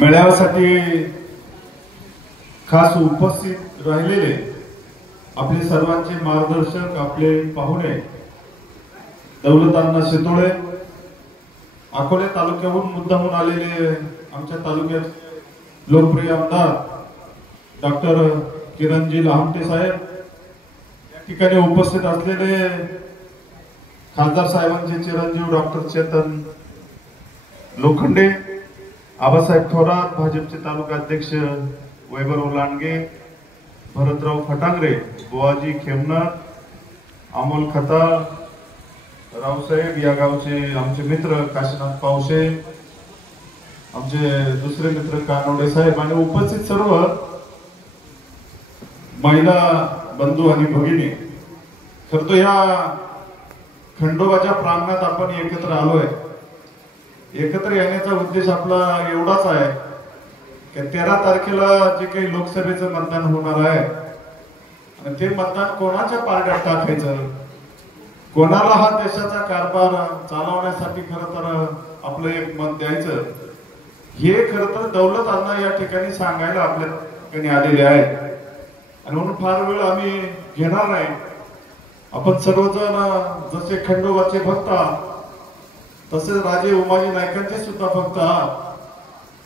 मेळाव्यासाठी खास उपस्थित राहिलेले आपले सर्वांचे मार्गदर्शक, आपले पाहुणे, दौलतांना शितोळे, अकोले तालुक्याहून मुद्दामून आलेले आमच्या तालुक्यात लोकप्रिय आमदार डॉक्टर किरणजी लहामटे साहेब, या ठिकाणी उपस्थित असलेले खासदार साहेबांचे चिरंजीव डॉक्टर चेतन लोखंडे, आबासाहेब थोरात, भाजपचे तालुका अध्यक्ष वैभव लांडगे, भरतराव फटांगरे, बुवाजी खेमनार, अमोल खताळ, रावसाहेब, या गावचे आमचे मित्र काशीनाथ पावशे, आमचे दुसरे मित्र कानोडे साहेब आणि उपस्थित सर्व महिला बंधू आणि भगिनी, खरं तर या खंडोबाच्या प्रांगणात आपण एकत्र आलोय. एकत्र येण्याचा उद्देश आपला एवढाच आहे की 13 तारखेला जे काही लोकसभेचं मतदान होणार आहे आणि ते मतदान कोणाच्या पारड्यात टाकायचं, कोणाला हा देशाचा कारभार चालवण्यासाठी खरं तर आपलं एक मत द्यायचं, हे खरं तर दौलतांना या ठिकाणी सांगायला आपल्या ठिकाणी आलेले आहेत. आणि म्हणून फार वेळ आम्ही घेणार नाही. आपण सर्वजण जसे खंडोबाचे भक्त आहात तसेच राजे उमाजी नायकांचे सुद्धा भक्त आहात.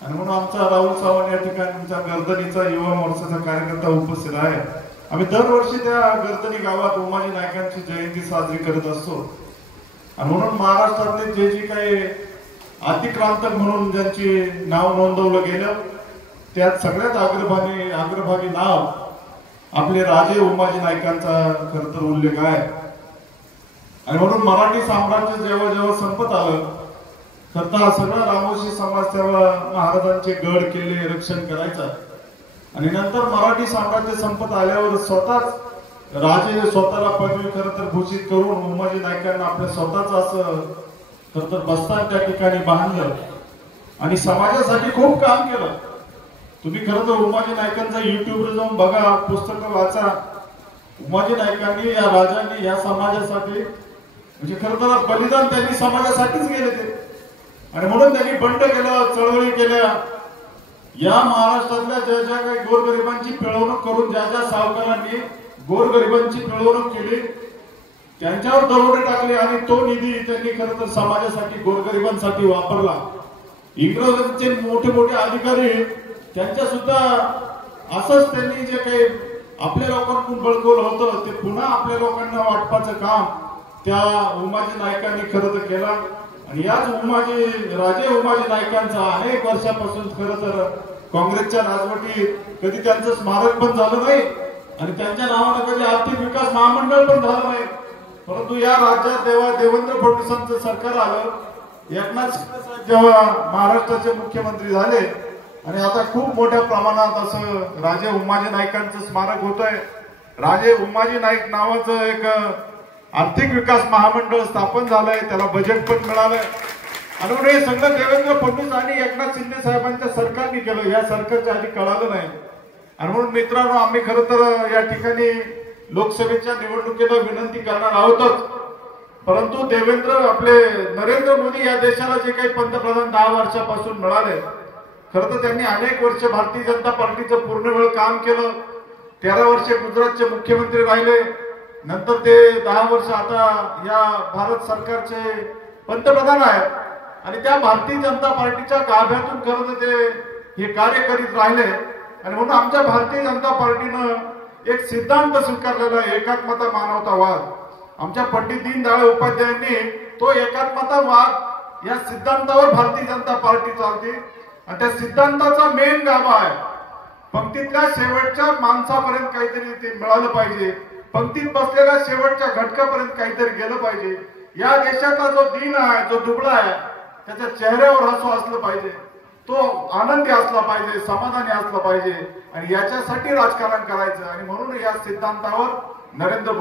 आणि म्हणून आमचा राहुल सावंत या ठिकाणी आमचा गर्दनीचा युवा मोर्चाचा कार्यकर्ता उपस्थित आहे. आम्ही दरवर्षी त्या गर्दनी गावात उमाजी नायकांची जयंती साजरी करत असतो. आणि म्हणून महाराष्ट्रातले जे जे काही अतिक्रांतक म्हणून ज्यांची नाव नोंदवलं गेलं त्यात सगळ्यात अग्रभागी नाव आपले राजे उमाजी नायकांचा खरं तर उल्लेख आहे. आणि म्हणून मराठी साम्राज्य जेव्हा जेव्हा संपत आलं, खरं तर हा सगळा रामोशी समाज तेव्हा महाराजांचे गड केले रक्षण करायचा. आणि नंतर मराठी साम्राज्य संपत आल्यावर स्वतःच राजे स्वतःला पदवी खरं तर घोषित करून उमाजी नायकांना आपल्या स्वतःच असं खरं तर बस्तान त्या ठिकाणी बांधलं आणि समाजासाठी खूप काम केलं. तुम्ही खरं तर उमाजी नायकांचा युट्यूबवर जाऊन बघा, पुस्तकं वाचा. उमाजी नायकांनी, या राजांनी या समाजासाठी म्हणजे खरं तर बलिदान त्यांनी समाजासाठीच केले ते. आणि म्हणून त्यांनी बंड केलं, चळवळी केल्या. या महाराष्ट्रातल्या ज्या ज्या काही गोरगरिबांची पिळवणूक करून ज्या ज्या सावकारांनी गोरगरिबांची पिळवणूक केली त्यांच्यावर दरोडे टाकले आणि तो निधी त्यांनी खरं तर समाजासाठी गोरगरिबांसाठी वापरला. इंग्रजांचे मोठे मोठे अधिकारी त्यांच्या सुद्धा असंच त्यांनी जे काही आपल्या लोकांकडून बळकवलं होतं ते पुन्हा आपल्या लोकांना वाटपाचं काम त्या उमाजी नायकांनी खरं तर केला. आणि याच राजे उमाजी नायकांचा अनेक वर्षापासून खरं तर काँग्रेसच्या राजवटीत कधी त्यांचं स्मारक पण झालं नाही आणि त्यांच्या नावानं कधी आर्थिक विकास महामंडळ पण झालं नाही. परंतु या राज्यात जेव्हा देवेंद्र फडणवीसांचं सरकार आलं, एकनाथ शिंदे साहेब जेव्हा महाराष्ट्राचे मुख्यमंत्री झाले आणि आता खूप मोठ्या प्रमाणात असं राजे उमाजी नायकांचं स्मारक होतंय. राजे उमाजी नाईक नावाचं एक आर्थिक विकास महामंडळ स्थापन झालंय, त्याला बजेट पण मिळालंय. आणि हे सगळं देवेंद्र फडणवीस आणि एकनाथ शिंदे साहेबांच्या सरकारने केलं, या सरकारच्या आधी कळालं नाही. आणि म्हणून मित्रांनो, आम्ही खरं तर या ठिकाणी लोकसभेच्या निवडणुकीला विनंती करणार आहोतच. परंतु आपले नरेंद्र मोदी या देशाला जे काही पंतप्रधान 10 वर्षापासून मिळाले, खरं तर त्यांनी अनेक वर्ष भारतीय जनता पार्टीचं पूर्ण वेळ काम केलं. 13 वर्षे गुजरातचे मुख्यमंत्री राहिले, नंतर ते 10 वर्ष आता या भारत सरकारचे पंतप्रधान आहेत. आणि त्या भारतीय जनता पार्टीच्या गाभ्यातून खरं तर ते हे कार्य करीत राहिले. आणि म्हणून आमच्या भारतीय जनता पार्टीनं एक सिद्धांत स्वीकारलेला आहे, एकात्मता मानवतावाद. आमच्या पंडित दीनदयाळ उपाध्यायांनी तो एकात्मतावाद या सिद्धांतावर भारतीय जनता पार्टी चालते. आणि त्या सिद्धांताचा मेन गाभा आहे पंक्तीतल्या शेवटच्या माणसापर्यंत काहीतरी ते मिळालं पाहिजे, पंक्तीत बसलेल्या शेवटच्या घटकापर्यंत काहीतरी गेलं पाहिजे. या देशाचा जो दीन आहे, जो दुबळा आहे, त्याच्या चेहऱ्यावर हसू असलं पाहिजे, तो आनंदी असला पाहिजे, समाधानी असला पाहिजे. आणि याच्यासाठी राजकारण करायचं. आणि म्हणून या सिद्धांतावर नरेंद्र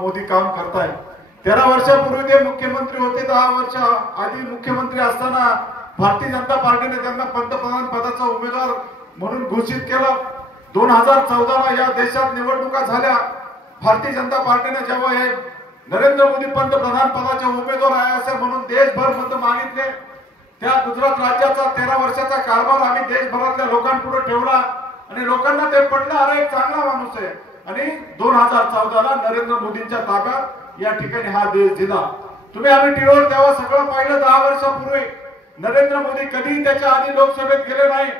मोदी काम करतायत. 13 वर्षापूर्वी ते मुख्यमंत्री होते. 10 वर्ष आधी मुख्यमंत्री असताना भारतीय जनता पार्टीने त्यांना पंतप्रधान पदाचा उमेदवार म्हणून घोषित केलं. 2014ला या देशात निवडणुका झाल्या. भारतीय जनता पार्टीने जेव्हा हे नरेंद्र मोदी पंतप्रधान पदाचे उमेदवार आहे असं म्हणून देशभर मत मागितले, त्या गुजरात राज्याचा 13 वर्षाचा कारभार आम्ही देशभरातल्या लोकांपुढे ठेवला आणि लोकांना ते पटलं, अरे एक चांगला माणूस आहे. आणि 2014ला नरेंद्र मोदींच्या ताब्यात या ठिकाणी हा देश दिला. तुम्ही आम्ही टीव्हीवर तेव्हा सगळं पाहिलं. 10 वर्षापूर्वी नरेंद्र मोदी कधी त्याच्या आधी लोकसभेत गेले नाही,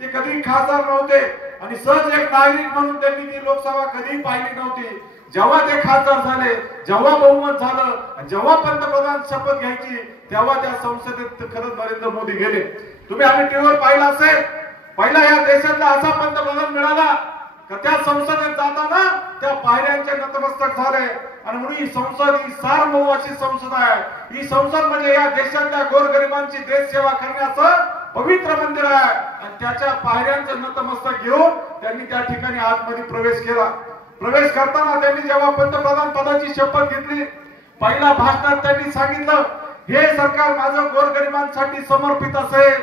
ते कधी खासदार नव्हते आणि सहज एक नागरिक म्हणून त्यांनी ती लोकसभा कधी पाहिली नव्हती. जेव्हा ते खासदार झाले, जेव्हा बहुमत झालं, जेव्हा पंतप्रधान शपथ घ्यायची, तेव्हा त्या संसदेत खरंच नरेंद्र मोदी गेले. तुम्ही आम्ही टीव्हीवर पाहिलं असेल, पहिला या देशातला असा पंतप्रधान मिळाला का त्या संसदेत जाताना त्या पायऱ्यांचे नतमस्तक झाले. आणि म्हणून ही संसद ही सार्वभौम अशी संसद आहे. ही संसद म्हणजे या देशातल्या गोरगरिबांची देशसेवा करण्याचं पवित्र मंदिर आहे आणि त्याच्या पायऱ्यांचं नतमस्तक घेऊन त्यांनी त्या ठिकाणी आतमध्ये प्रवेश केला. प्रवेश करताना त्यांनी जेव्हा पंतप्रधान पदाची शपथ घेतली, पहिल्या भाषणात त्यांनी सांगितलं, हे सरकार माझं गोरगरिबांसाठी समर्पित असेल,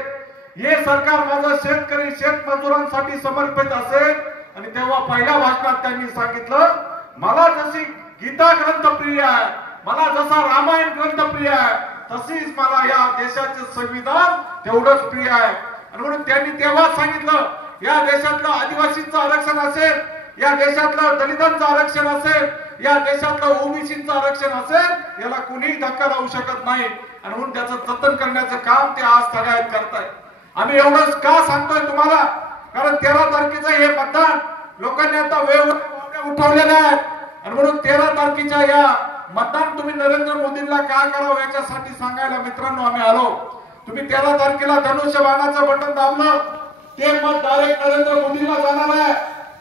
हे सरकार माझं शेतकरी शेतमजुरांसाठी समर्पित असेल. आणि तेव्हा पहिल्या भाषणात त्यांनी सांगितलं, मला जशी गीता ग्रंथ प्रिय आहे, मला जसा रामायण ग्रंथ प्रिय आहे, तशीच मला या देशाचे संविधान तेवढंच प्रिय आहे. आणि म्हणून त्यांनी तेव्हा सांगितलं, या देशातलं आदिवासींचं आरक्षण असेल, या देशातलं दलितांचं आरक्षण असेल, या देशातलं ओबीसीचं आरक्षण असेल, याला कुणीही धक्का लावू शकत नाही. आणि म्हणून त्याचं जतन करण्याचं काम ते आज सगळ्यात करतायत. आम्ही एवढंच का सांगतोय तुम्हाला, कारण 13 तारखेचं हे मतदान लोकांनी आता वेळोवेळी उठवलेलं आहे. आणि म्हणून 13 तारखेच्या या मतदान तुम्ही नरेंद्र मोदींना का करावं याच्यासाठी सांगायला मित्रांनो आम्ही आलो. तुम्ही 13 तारखेला धनुष्यबाणाचं बटन दाबलं, ते मत डायरेक्ट नरेंद्र मोदींना जाणार आहे.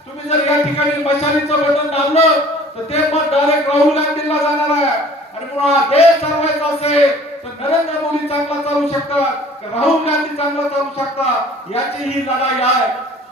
तुम्ही जर या ठिकाणी मशालीचं बटन दाबलं तर ते मत डायरेक्ट राहुल गांधींना जाणार आहे. आणि म्हणून हा देश चालवायचा असेल तर नरेंद्र मोदी चांगला चालू शकतात, राहुल गांधी चांगला चालू शकतात, याची ही लढाई आहे.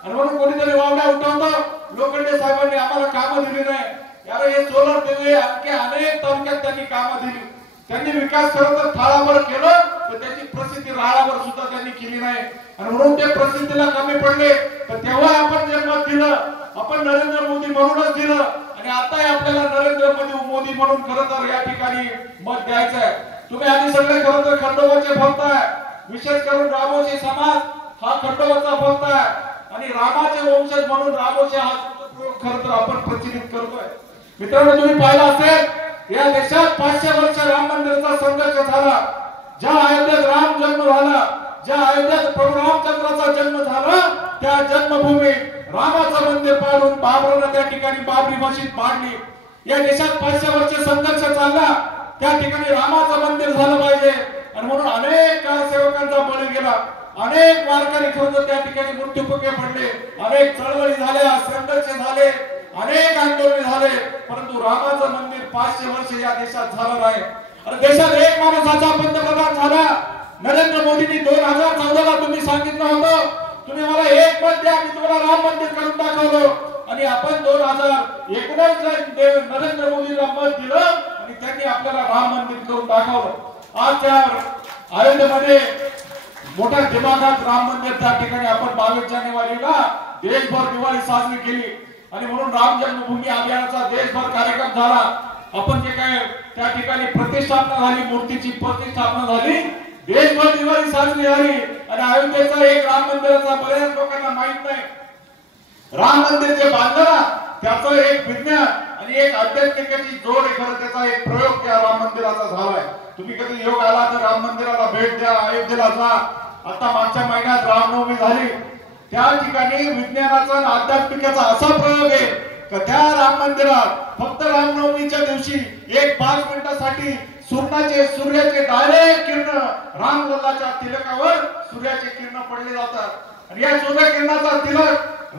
आणि म्हणून कोणीतरी वावड्या उठवतं, लोखंडे साहेबांनी आम्हाला कामं दिली नाही. यार हे सोलर दिले, आणखी अनेक तालुक्यात त्यांनी कामं दिली. त्यांनी विकास खरं तर थाळावर केलं, तर त्याची प्रसिद्धी राळावर सुद्धा त्यांनी केली नाही. आणि म्हणून ते प्रसिद्धीला कमी पडले. तर तेव्हा आपण जे मत दिलं, आपण नरेंद्र मोदी म्हणूनच दिलं. आणि आता आपल्याला नरेंद्र मोदी म्हणून खरं तर या ठिकाणी मत द्यायचं आहे. तुम्ही आम्ही सगळे खरं तर खंडोबाचे भक्त आहे. विशेष करून रामोशी समाज हा खंडोबाचा भक्त आहे आणि रामाचे वंशज म्हणून रामोशी हा खरं तर आपण प्रचलित करतोय. मित्रांनो तुम्ही पाहिलं असेल, या देशात 500 वर्ष राम मंदिराचा संघर्ष झाला. ज्या अयोध्येत राम जन्म झाला, ज्या अयोध्येत प्रभू रामचंद्राचा जन्म झाला, त्या जन्मभूमीत रामाचं मंदिर पाडून बाबरानं त्या ठिकाणी बाबरी मशीद पाडली. या देशात 500 वर्ष संघर्ष चालला, त्या ठिकाणी रामाचं मंदिर झालं पाहिजे. आणि म्हणून अनेक कारसेवकांचा बळी गेला, अनेक वारकरी खरं त्या ठिकाणी मृत्युमुखी पडले, अनेक चळवळी झाल्या, संघर्ष झाले, अनेक आंदोलन झाले, परंतु रामाचं मंदिर 500 वर्ष या देशात झालं नाही. आणि देशात एक माणसाचा पंतप्रधान झाला. नरेंद्र मोदींनी 2014ला तुम्ही सांगितलं होतं, तुम्ही मला एक मत द्या, मी तुम्हाला राम मंदिर करून दाखवलं. आणि आपण 2019ला नरेंद्र मोदीला मत दिलं आणि त्यांनी आपल्याला राम मंदिर करून दाखवलं. आज त्या अयोध्येमध्ये मोठ्या दिमागात राम मंदिर त्या ठिकाणी आपण 22 जानेवारीला देशभर दिवाळी साजरी केली. आणि म्हणून राम जन्मभूमी अभियानाचा देशभर कार्यक्रम झाला. आपण जे काय त्या ठिकाणी प्रतिष्ठापना झाली, मूर्तीची प्रतिष्ठापना झाली, देशभर दिवाळी साजरी झाली. आणि अयोध्येचा एक राम मंदिराचा बऱ्याच लोकांना माहित नाही. राम मंदिर जे बांधलं ना, त्याचं एक विज्ञान आणि एक आध्यात्मिकाची जोड खरं त्याचा एक प्रयोग त्या राम मंदिराचा झालाय. तुम्ही कधी योग आला तर राम मंदिराला भेट द्या, अयोध्येला जा. आता मागच्या महिन्यात रामनवमी झाली, त्या ठिकाणी विज्ञानाचा आणि आध्यात्मिकाचा असा प्रयोग आहे की त्या राम मंदिरात फक्त रामनवमीच्या दिवशी एक 5 मिनिटासाठी सूर्याचे डायरेक्ट किरण रामलल्लाच्या तिलकावर सूर्याचे किरण पडले जातात. आणि या सूर्यकिरणाचा तिलक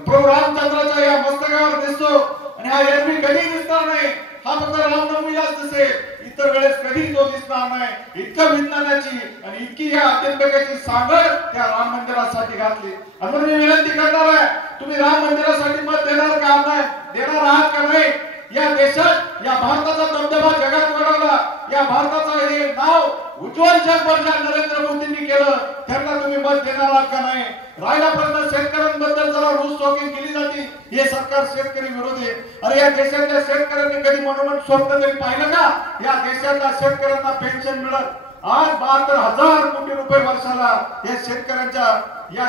प्रभू रामचंद्राच्या या मस्तकावर दिसतो. आणि हा एरवी कधी दिसणार नाही, हा फक्त रामनवमीलाच दिसेल, इतर वेळेस कधी तो दिसणार नाही. इतकं विज्ञानाची आणि इतकी या आध्यात्मिकाची सांगड त्या राम मंदिरासाठी घातली. आणि म्हणून मी विनंती करणार आहे, तुम्ही राम मंदिरासाठी मत देणार का नाही, देणार आहात का नाही? या देशात या भारताचा दबदबा जगात वाढवला, या भारताचं हे नाव उज्ज्वल जगभर नरेंद्र मोदींनी केलं, त्यांना तुम्ही मत देणार आहात का नाही? राहिला प्रश्न शेतकऱ्यांबद्दल जरा रूस टॉकिंग केली जाते, हे सरकार शेतकरी विरोधी. अरे या देशातल्या शेतकऱ्यांनी कधी मनोमन स्वप्न तरी पाहिलं का या देशातल्या शेतकऱ्यांना पेन्शन मिळत? आज 72,000 कोटी रुपये वर्षाला या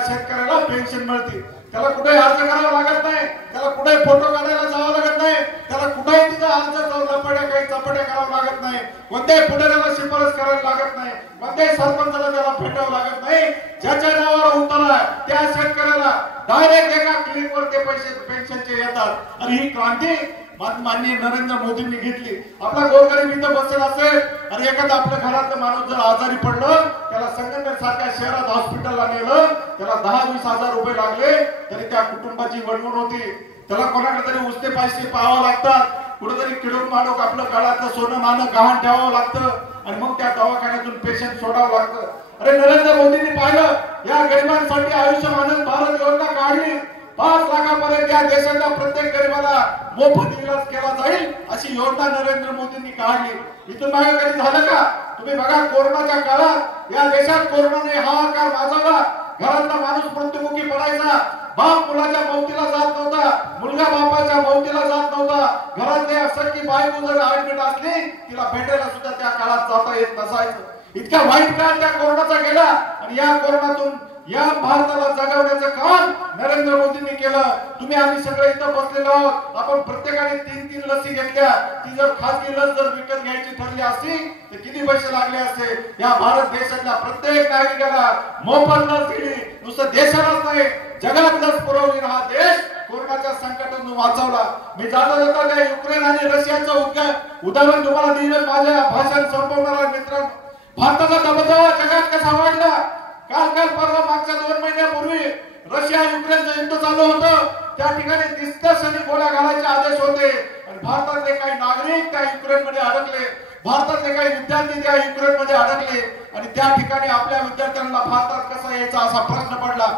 शेतकऱ्याला पेन्शन मिळते. त्याला कुठे अर्ज करावा लागत नाही, त्याला कुठे फोटो काढायला जावं लागत नाही, त्याला कुठेही तिथं अर्ज लपड्या काही चपड्या करावं लागत नाही, कोणत्याही पुढाऱ्याला शिफारस करायला लागत नाही, कोणत्याही सरपंचाला त्याला भेटावं लागत नाही. ज्याच्या नावावर उतरला त्या शेतकऱ्याला डायरेक्ट एका क्लिकवर ते पैसे पेन्शनचे येतात. आणि ही क्रांती माननीय नरेंद्र मोदींनी घेतली. आपला गोरगरीब इथं बसेल असेल आणि एखादा आपल्या घरातलं माणूस जर आजारी पडलं, त्याला संगमनेर सारख्या शहरात हॉस्पिटलला नेलं, त्याला 10-20 हजार रुपये लागले तरी त्या कुटुंबाची वणवण होती. त्याला कोणाकडे तरी उसने पैसे पाहावं लागतात, कुठेतरी किडून माणूस आपलं काळातलं सोनं नाणं गहाण ठेवावं लागतं आणि मग त्या दवाखान्यातून पेशंट सोडावं लागतं. अरे नरेंद्र मोदींनी पाहिलं, या गरिबांसाठी आयुष्यमान भारत योजना काढली. 5 लाखापर्यंत या देशाच्या प्रत्येक गरिबाला मोफत इलाज केला जाईल अशी योजना नरेंद्र मोदींनी काढली. इथून मागे कधी झालं का? तुम्ही बघा, कोरोनाच्या काळात या देशात कोरोनाने हाहाकार माजवला. घरातला माणूस मृत्युमुखी पडायचा, बाप मुलाच्या मौतीला जात नव्हता, मुलगा बापाच्या मौतीला जात नव्हता, घरातली सख्खी बायको जर ऍडमिट असली तिला भेटायला सुद्धा त्या काळात जाता येत नसायचं. इतका वाईट काळ त्या कोरोनाचा गेला आणि या कोरोनातून या भारताला जगवण्याचं काम नरेंद्र मोदींनी केलं. तुम्ही आम्ही सगळे इथं बसलेलो आहोत. आपण प्रत्येकाने 3-3 लसी घेतल्या. ती जर खासगी लस जर विकत घ्यायची ठरली असती तर किती पैसे लागले असते? या भारत देशातल्या प्रत्येक नागरिकाला मोफत लस दिली. नुसतं देशालाच नाही, जगात लस पुरवली. हा देश कोरोनाच्या संकटातून वाचवला. मी जाता जाता त्या युक्रेन आणि रशियाचं उदाहरण तुम्हाला दिलं माझ्या भाषण संपवणारा मित्रांनो. भारताचा दबदबा जगात कसा वाढला? काल परवा मागच्या 2 महिन्यापूर्वी रशिया युक्रेनचं युद्ध चालू होतं. त्या ठिकाणी दिसत्यासनी गोळ्या घालायचे आदेश होते आणि भारतातले काही नागरिक त्या युक्रेनमध्ये अडकले, भारतातले काही विद्यार्थी त्या युक्रेनमध्ये अडकले आणि त्या ठिकाणी आपल्या विद्यार्थ्यांना भारतात कसा यायचा असा प्रश्न पडला.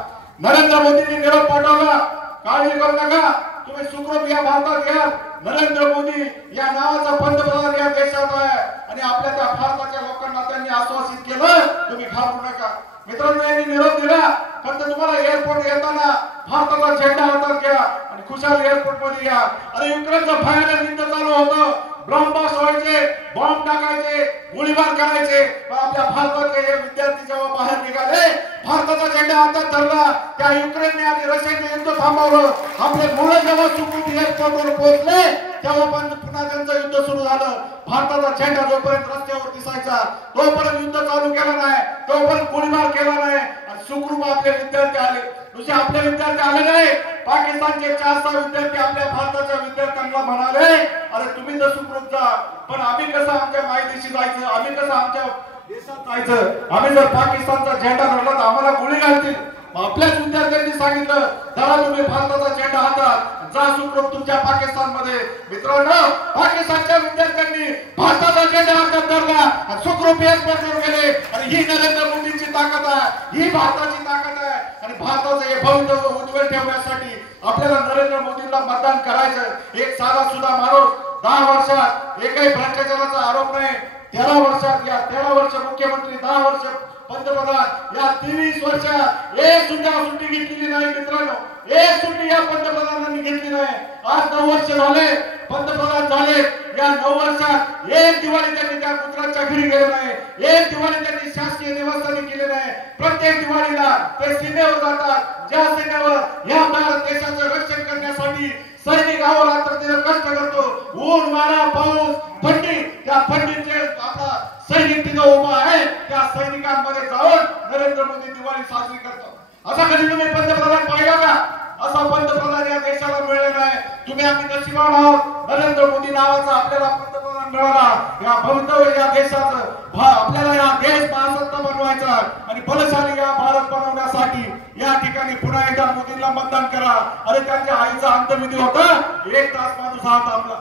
नरेंद्र मोदींनी निरोप पाठवला, काळजी करू नका, तुम्ही सुखरूप या भारतात या. नरेंद्र मोदी या नावाचा पंतप्रधान या देशात आहे आणि आपल्या त्या भारताच्या लोकांना त्यांनी आश्वासित केलं, तुम्ही घाबरू नका. मित्रांनो, यांनी निरोप दिला. फक्त तुम्हाला एअरपोर्ट येताना भारताचा झेंडा हातात घ्या आणि खुशाल एअरपोर्ट मध्ये या. अरे युक्रेनचं भयानक युद्ध चालू होतं, ब्रह्मोस व्हायचे, बॉम्ब टाकायचे, गोळीबार करायचे. आपल्या भारतातले हे विद्यार्थी जेव्हा बाहेर निघाले, भारताचा झेंडा हातात धरला, त्या युक्रेनने आणि रशियाने युद्ध थांबवलं. आपले मुलं जेव्हा सुखरूप एअरपोर्टवर पोहोचले तेव्हा पण पुन्हा त्यांचं युद्ध सुरू झालं. भारताचा झेंडा जोपर्यंत रस्त्यावर दिसायचा तोपर्यंत युद्ध चालू केलं नाही, तोपर्यंत गोळीबार केला नाही आणि सुखरूप आपले विद्यार्थी आले. दुसरे आपले विद्यार्थी आले नाही, पाकिस्तानचे 4-6 विद्यार्थी आपल्या भारताच्या विद्यार्थ्यांना म्हणाले, अरे तुम्ही तर सुखरूप जा, पण आम्ही कसं आमच्या मायदेशी जायचं, आम्ही कसं आमच्या देशात जायचं, आम्ही जर पाकिस्तानचा झेंडा धरला तर आम्हाला गोळी घालतील. आपल्याच विद्यार्थ्यांनी सांगितलं, जरा तुम्ही भारताचा झेंडा हातात जा, सुखरूप तुमच्या पाकिस्तानमध्ये. मित्रांनो, पाकिस्तानच्या विद्यार्थ्यांनी भारताचा झेंडा हातात धरला आणि सुखरूप एअरपोर्टवर गेले. आणि ही नरेंद्र मोदींची ताकद आहे, ही भारताची ताकद आहे. आणि भारताचं हे भवितव्य उज्ज्वल ठेवण्यासाठी आपल्याला नरेंद्र मोदींना मतदान करायचं. एक साधा सुद्धा माणूस 10 वर्षात एकही भ्रष्टाचाराचा आरोप नाही, 13 वर्षात या 13 वर्ष मुख्यमंत्री, 10 वर्ष पंतप्रधान, या 23 वर्षात एक सुद्धा सुट्टी घेतलेली नाही. मित्रांनो, एक सुट्टी या पंतप्रधानांनी घेतली नाही. आज 9 वर्ष झाले पंतप्रधान झाले. या 9 वर्षात एक दिवाळी त्यांनी त्या गुजरातच्या घरी गेले नाही, एक दिवाळी त्यांनी शासकीय निवासस्थानी केले नाही. प्रत्येक दिवाळीला ते सीमेवर जातात, ज्या सीमेवर या भारत देशाचं रक्षण करण्यासाठी सैनिक अहोरात्र कष्ट करतो. ऊन, वारा, पाऊस, थंडी, त्या थंडीचे आपला सैनिक तिथं उभा आहे, त्या सैनिकांमध्ये जाऊन नरेंद्र मोदी दिवाळी साजरी करतात. असा कधी तुम्ही पंतप्रधान पाहिला का? असा पंतप्रधान या देशाला मिळालेला आहे. तुम्ही आम्ही नशिबान आहोत, नरेंद्र मोदी नावाचा आपल्याला पंतप्रधान मिळाला. या भवितव्य या देशाचं आपल्याला या देश महासत्ता बनवायचा आणि बलशाली या भारत बनवण्यासाठी या ठिकाणी पुन्हा एकदा मोदींना मतदान करा. अरे त्यांच्या आईचा अंत्यविधी होता, 1 तास माणूस हा थांबला.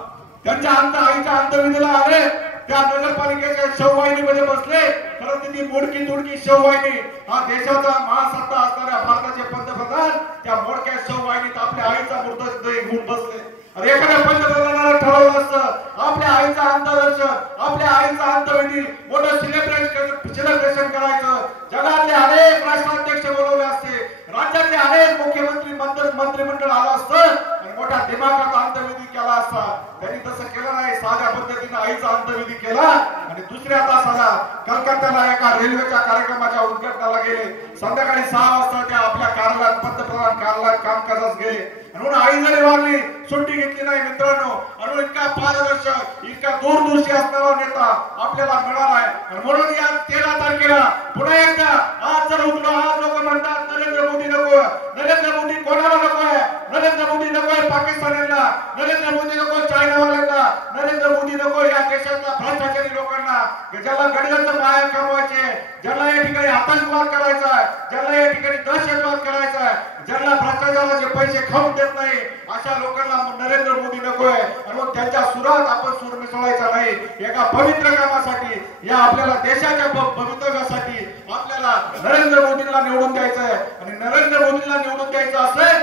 त्यांच्या आईच्या अंत्यविधीला आले, त्या नगरपालिकेच्या शववाहिनीमध्ये बसले. खरं ती मोडकी तुडकी शववाहिनी, हा देशाचा महासत्ता असणाऱ्या भारताचे पंतप्रधान त्या मोडक्या शववाहिनीत आपल्या आईचा मृतदेह घेऊन बसले. अरे एखाद्या पंतप्रधानाला ठरवलं असतं आपल्या आईचा अंत्यदर्शन, आपल्या आईचा अंत्यविधी मोठं सेलिब्रेशन करायचं. जगातले अनेक राष्ट्राध्यक्ष बोलवले असते, राज्यातले अनेक मुख्यमंत्री मंत्रिमंडळ आलं असतं आणि मोठ्या दिमागाचा अंत्यविधी केला असता. त्यांनी तसं केलं नाही, साध्या पद्धतीने आईचा अंत्यविधी केला आणि दुसऱ्या दुसऱ्या तासाला कलकत्त्याला एका रेल्वेच्या कार्यक्रमाच्या उद्घाटनाला गेले. संध्याकाळी 6 वाजता त्या आपल्या कार्यालयात पंतप्रधान कार्यालयात कामकाजास गेले. म्हणून आई जरी वारली सुट्टी घेतली नाही मित्रांनो. म्हणून इतका पारदर्शक इतका दूरदृष्टी असणारा नेता आपल्याला मिळाला आहे. आणि म्हणून या 13 तारखेला पुन्हा एकदा आज जर उठलो, आज लोक म्हणतात नरेंद्र मोदी नको, नरेंद्र मोदी कोणाला नको आहे, नरेंद्र मोदी नको आहे पाकिस्तानींना, नरेंद्र मोदी नको चायनावाल्यांना, नरेंद्र मोदी नको या देशातल्या भ्रष्टाचारी लोकांना, ज्याला गडगडचं माया कमवायचे, ज्याला या ठिकाणी आतंकवाद करायचा आहे, ज्याला या ठिकाणी दहशतवाद करायचा आहे, ज्याला भ्रष्टाचाराचे पैसे खाऊन देत नाही, अशा लोकांना नरेंद्र मोदी नको आहे. आणि मग त्यांच्या सुरात आपण सूर मिसळायचा नाही. एका पवित्र कामासाठी, या आपल्याला देशाच्या भवितव्यासाठी आपल्याला नरेंद्र मोदींना निवडून द्यायचं आहे. आणि नरेंद्र मोदींना निवडून द्यायचं असेल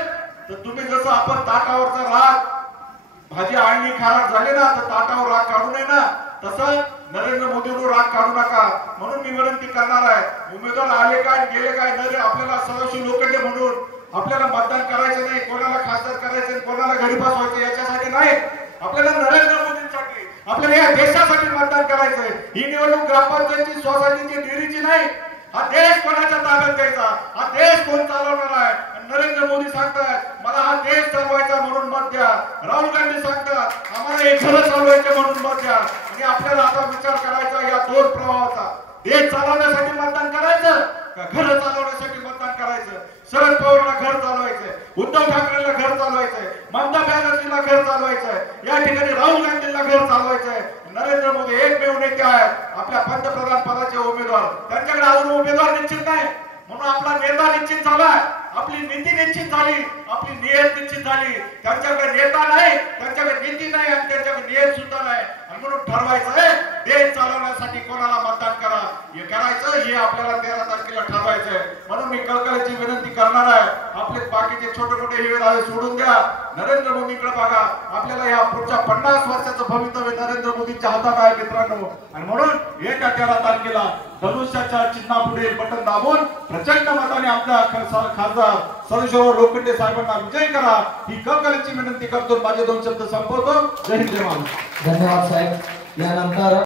तर तुम्ही जसं आपण ताटावरचा राग भाजी आणली खाराट झाले ना तर ताटावर राग काढू नये ना, तसं नरेंद्र मोदींवर राग काढू नका. म्हणून मी विनंती करणार आहे, उमेदवार आले काय गेले काय नरे, आपल्याला सदाशिव लोखंडे म्हणून आपल्याला मतदान करायचं नाही, कोणाला खासदार करायचं, कोणाला घरी बसवायचं याच्यासाठी नाही. आपल्याला नरेंद्र मोदींसाठी, आपल्याला या देशासाठी मतदान करायचंय. ही निवडणूक ग्रामपंचायतची, सोसायटीची, डेअरीची नाही. हा देश कोणाच्या ताब्यात द्यायचा, हा देश कोण चालवणार आहे. नरेंद्र मोदी सांगतात मला हा देश चालवायचा म्हणून मत द्या. राहुल गांधी सांगतात आम्हाला हे घर चालवायचे म्हणून मत द्या. आणि आपल्याला आता विचार करायचा या दोन प्रवाहाचा, देश चालवण्यासाठी मतदान करायचं का घर चालवण्यासाठी मतदान करायचं. शरद पवारला घर चालवायचंय, उद्धव ठाकरेला घर चालवायचंय, ममता बॅनर्जीला घर चालवायचंय, या ठिकाणी राहुल गांधीला घर चालवायचंय. नरेंद्र मोदी एकमेव नेते आहेत आपल्या पंतप्रधान पदाचे उमेदवार. त्यांच्याकडे अजून उमेदवार निश्चित नाही. म्हणून आपला नेता निश्चित झालाय, आपली नीती निश्चित झाली, आपली नियत निश्चित झाली. त्यांच्याकडे नेता नाही, त्यांच्याकडे नीती नाही आणि त्यांच्याकडे नियत सुद्धा नाही. आणि म्हणून ठरवायचं आहे देश चालवण्यासाठी कोणाला मतदान करा, हे करायचं हे आपल्याला 13 तारखेला ठरवायचंय. म्हणून मी कळकळीची विनंती करणार आहे, आपले बाकीचे छोटे मोठे हिवेदावे सोडून द्या, नरेंद्र मोदींकडे बघा. आपल्याला या पुढच्या 50 वर्षाचं भवितव्य नरेंद्र मोदींच्या हातात आहे मित्रांनो. आणि म्हणून येत्या 13 तारखेला धनुष्याच्या चिन्हापुढे बटन दाबून प्रचंड मताने आपल्या खासदार सदाशिव लोखंडे साहेबांना विजयी करा, ही कळकळीची विनंती करतो. माझे 2 शब्द संपवतो. जय हिंद. धन्यवाद साहेब. यानंतर